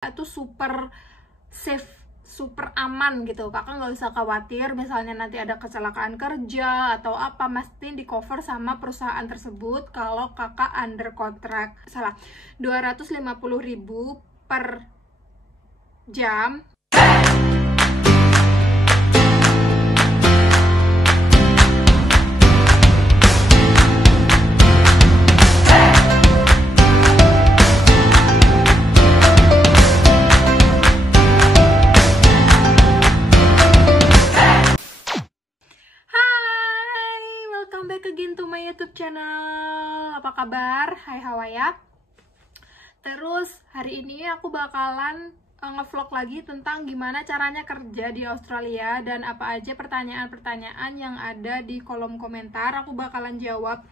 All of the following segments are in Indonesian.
itu super safe, super aman gitu. Kakak nggak usah khawatir misalnya nanti ada kecelakaan kerja atau apa, mesti di cover sama perusahaan tersebut kalau kakak under kontrak. 250.000 per jam. Again to my YouTube channel. Apa kabar? Hai Hawaya. Terus hari ini aku bakalan ngevlog lagi tentang gimana caranya kerja di Australia dan apa aja pertanyaan-pertanyaan yang ada di kolom komentar. Aku bakalan jawab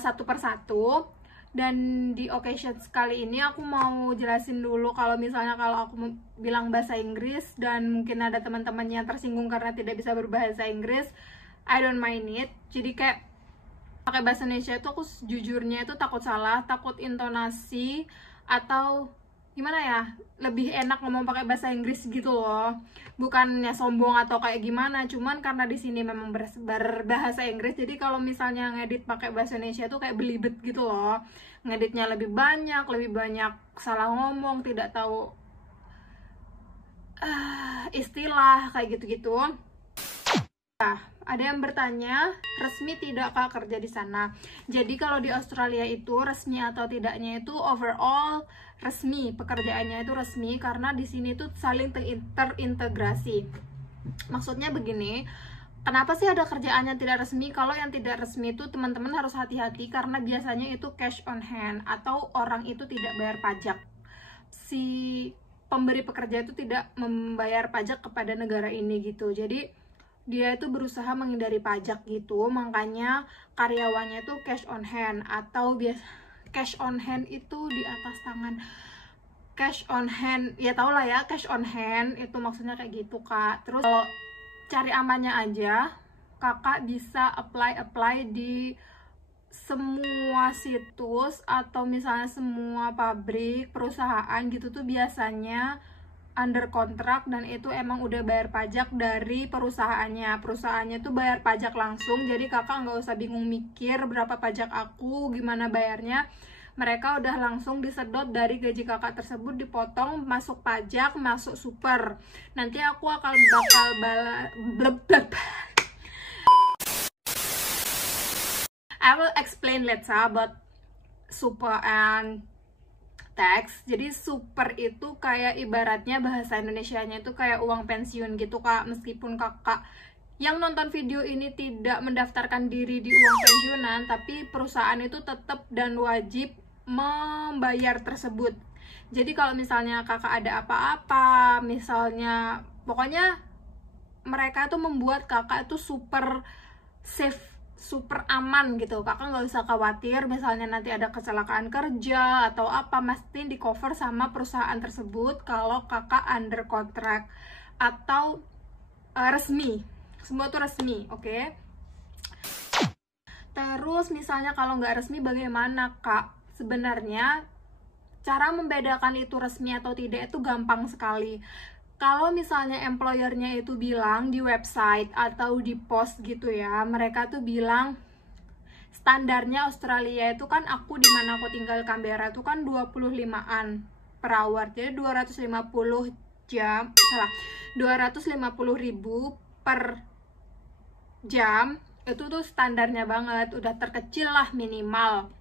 satu persatu. Dan di occasion kali ini aku mau jelasin dulu kalau misalnya kalau aku bilang bahasa Inggris dan mungkin ada teman-teman yang tersinggung karena tidak bisa berbahasa Inggris, I don't mind it. Jadi kayak pakai bahasa Indonesia itu aku jujurnya itu takut salah, takut intonasi atau gimana ya, lebih enak ngomong pakai bahasa Inggris gitu loh. Bukannya sombong atau kayak gimana, cuman karena di sini memang berbahasa Inggris, jadi kalau misalnya ngedit pakai bahasa Indonesia tuh kayak belibet gitu loh. Ngeditnya lebih banyak salah ngomong, tidak tahu istilah kayak gitu-gitu. Nah, ada yang bertanya, resmi tidak Kak kerja di sana? Jadi kalau di Australia itu resmi atau tidaknya itu overall resmi, pekerjaannya itu resmi karena di sini tuh saling terintegrasi. Maksudnya begini, kenapa sih ada kerjaan yang tidak resmi? Kalau yang tidak resmi itu teman-teman harus hati-hati karena biasanya itu cash on hand atau orang itu tidak bayar pajak. Si pemberi pekerja itu tidak membayar pajak kepada negara ini gitu. Jadi dia itu berusaha menghindari pajak gitu, makanya karyawannya itu cash on hand atau cash on hand itu di atas tangan. Cash on hand, ya tau lah ya, cash on hand itu maksudnya kayak gitu Kak. Terus kalau cari amannya aja, kakak bisa apply di semua situs atau misalnya semua pabrik, perusahaan gitu tuh biasanya under kontrak dan itu emang udah bayar pajak dari perusahaannya tuh bayar pajak langsung, jadi kakak nggak usah bingung mikir berapa pajak aku, gimana bayarnya. Mereka udah langsung disedot dari gaji kakak tersebut, dipotong, masuk pajak, masuk super. Nanti aku bakal I will explain later about super and tax. Jadi super itu kayak ibaratnya bahasa Indonesianya itu kayak uang pensiun gitu Kak. Meskipun kakak yang nonton video ini tidak mendaftarkan diri di uang pensiunan, tapi perusahaan itu tetap dan wajib membayar tersebut. Jadi kalau misalnya kakak ada apa-apa, misalnya pokoknya mereka tuh membuat kakak itu super safe, super aman gitu. Kakak nggak usah khawatir misalnya nanti ada kecelakaan kerja atau apa, mesti di cover sama perusahaan tersebut kalau kakak under kontrak atau resmi. Semua tuh resmi, oke? Terus misalnya kalau nggak resmi bagaimana Kak? Sebenarnya cara membedakan itu resmi atau tidak itu gampang sekali. Kalau misalnya employernya itu bilang di website atau di post gitu ya, mereka tuh bilang standarnya Australia itu kan, aku dimana aku tinggal Canberra itu kan 25-an per hour, jadi 250.000 per jam itu tuh standarnya banget, udah terkecil lah minimal.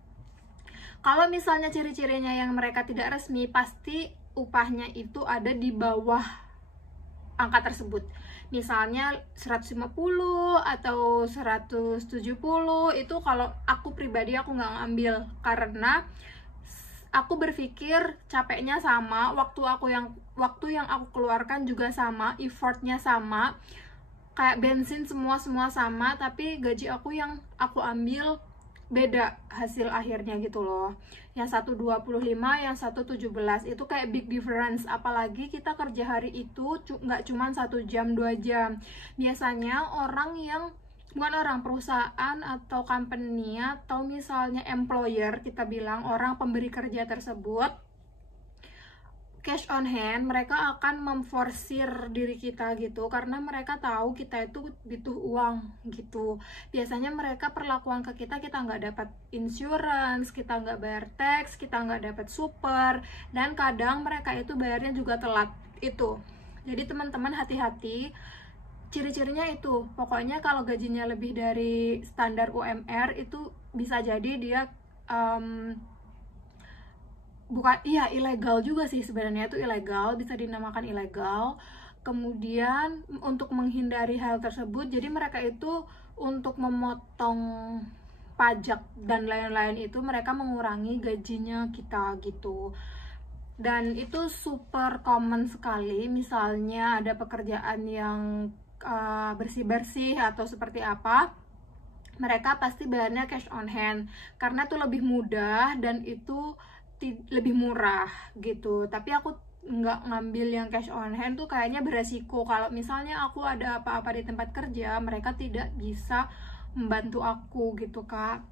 Kalau misalnya ciri-cirinya yang mereka tidak resmi, pasti upahnya itu ada di bawah angka tersebut. Misalnya 150 atau 170, itu kalau aku pribadi aku nggak ngambil karena aku berpikir capeknya sama, waktu yang aku keluarkan juga sama, effortnya sama, kayak bensin semua sama, tapi gaji aku yang aku ambil beda hasil akhirnya gitu loh. Yang 125, yang 117 itu kayak big difference. Apalagi kita kerja hari itu nggak cuma 1 jam 2 jam. Biasanya perusahaan atau company atau misalnya employer, kita bilang orang pemberi kerja tersebut, cash on hand, mereka akan memforsir diri kita gitu, karena mereka tahu kita itu butuh uang gitu. Biasanya mereka perlakuan ke kita nggak dapat insurance, kita nggak bayar tax, kita nggak dapat super, dan kadang mereka itu bayarnya juga telat itu. Jadi teman-teman hati-hati, ciri-cirinya itu, pokoknya kalau gajinya lebih dari standar UMR itu bisa jadi dia bukan, iya ilegal juga sih sebenarnya, itu ilegal, bisa dinamakan ilegal. Kemudian untuk menghindari hal tersebut, jadi mereka itu untuk memotong pajak dan lain-lain itu mereka mengurangi gajinya kita gitu. Dan itu super common sekali, misalnya ada pekerjaan yang bersih-bersih atau seperti apa, mereka pasti bayarnya cash on hand karena itu lebih mudah dan itu lebih murah gitu. Tapi aku nggak ngambil yang cash on hand tuh kayaknya beresiko. Kalau misalnya aku ada apa-apa di tempat kerja, mereka tidak bisa membantu aku gitu kak.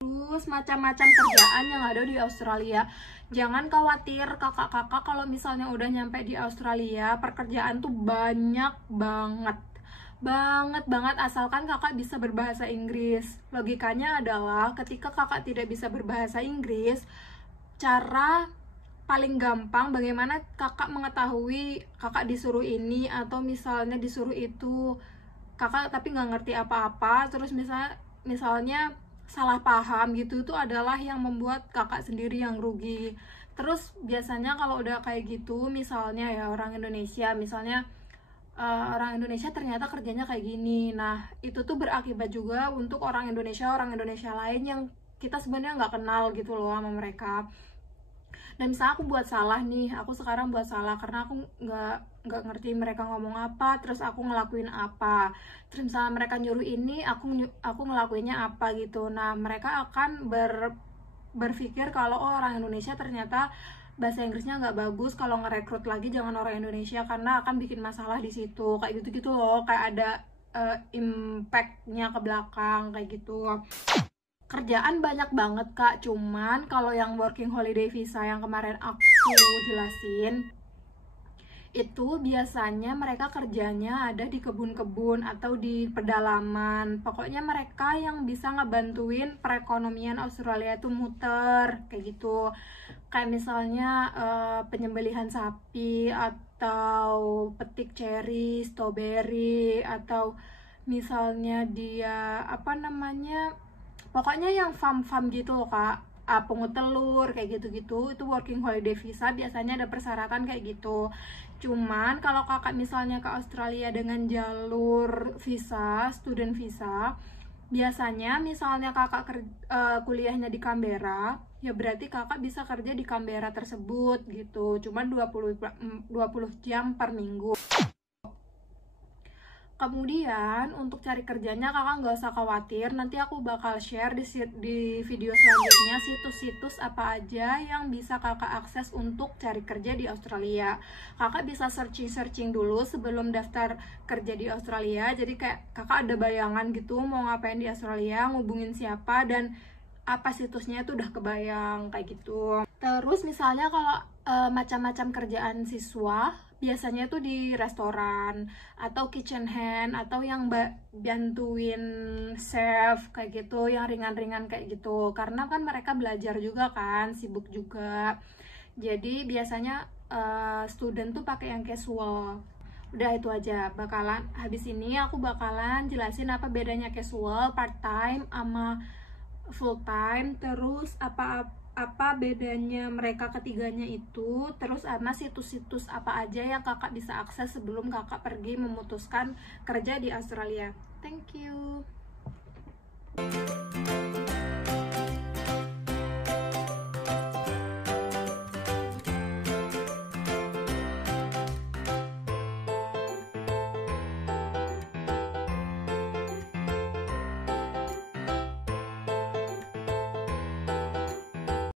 Terus macam-macam kerjaan yang ada di Australia, jangan khawatir kakak-kakak kalau misalnya udah nyampe di Australia, pekerjaan tuh banyak banget asalkan kakak bisa berbahasa Inggris. Logikanya adalah ketika kakak tidak bisa berbahasa Inggris, cara paling gampang bagaimana kakak mengetahui kakak disuruh ini atau misalnya disuruh itu, kakak tapi nggak ngerti apa-apa, terus misalnya salah paham gitu, itu adalah yang membuat kakak sendiri yang rugi. Terus biasanya kalau udah kayak gitu, misalnya ya orang Indonesia, misalnya orang Indonesia ternyata kerjanya kayak gini, nah itu tuh berakibat juga untuk orang Indonesia lain yang kita sebenarnya nggak kenal gitu loh sama mereka. Dan misalnya aku buat salah nih, aku sekarang buat salah karena aku nggak ngerti mereka ngomong apa, terus aku ngelakuin apa, terus misalnya mereka nyuruh ini, aku ngelakuinnya apa gitu. Nah mereka akan berpikir kalau oh, orang Indonesia ternyata bahasa Inggrisnya nggak bagus, kalau ngerekrut lagi jangan orang Indonesia karena akan bikin masalah di situ, kayak gitu loh, kayak ada impactnya ke belakang kayak gitu. Kerjaan banyak banget kak, cuman kalau yang working holiday visa yang kemarin aku jelasin, itu biasanya mereka kerjanya ada di kebun-kebun atau di pedalaman. Pokoknya mereka yang bisa ngebantuin perekonomian Australia itu muter kayak gitu. Kayak misalnya penyembelihan sapi atau petik cherry, strawberry, atau misalnya dia apa namanya, pokoknya yang farm gitu loh kak, pungut telur kayak gitu-gitu, itu working holiday visa biasanya ada persyaratan kayak gitu. Cuman kalau kakak misalnya ke Australia dengan jalur visa, student visa, biasanya misalnya kakak kuliahnya di Canberra, ya berarti kakak bisa kerja di Canberra tersebut gitu, cuman 20 jam per minggu. Kemudian untuk cari kerjanya kakak nggak usah khawatir, nanti aku bakal share di video selanjutnya situs-situs apa aja yang bisa kakak akses untuk cari kerja di Australia. Kakak bisa searching dulu sebelum daftar kerja di Australia, jadi kayak kakak ada bayangan gitu mau ngapain di Australia, ngubungin siapa, dan apa situsnya itu udah kebayang kayak gitu. Terus misalnya kalau macam-macam kerjaan siswa, biasanya tuh di restoran atau kitchen hand atau yang bantuin chef kayak gitu, yang ringan-ringan kayak gitu, karena kan mereka belajar juga kan, sibuk juga. Jadi biasanya student tuh pakai yang casual. Udah itu aja, habis ini aku bakalan jelasin apa bedanya casual, part time sama full time, terus apa bedanya mereka ketiganya itu, terus sama situs-situs apa aja yang kakak bisa akses sebelum kakak pergi memutuskan kerja di Australia. Thank you.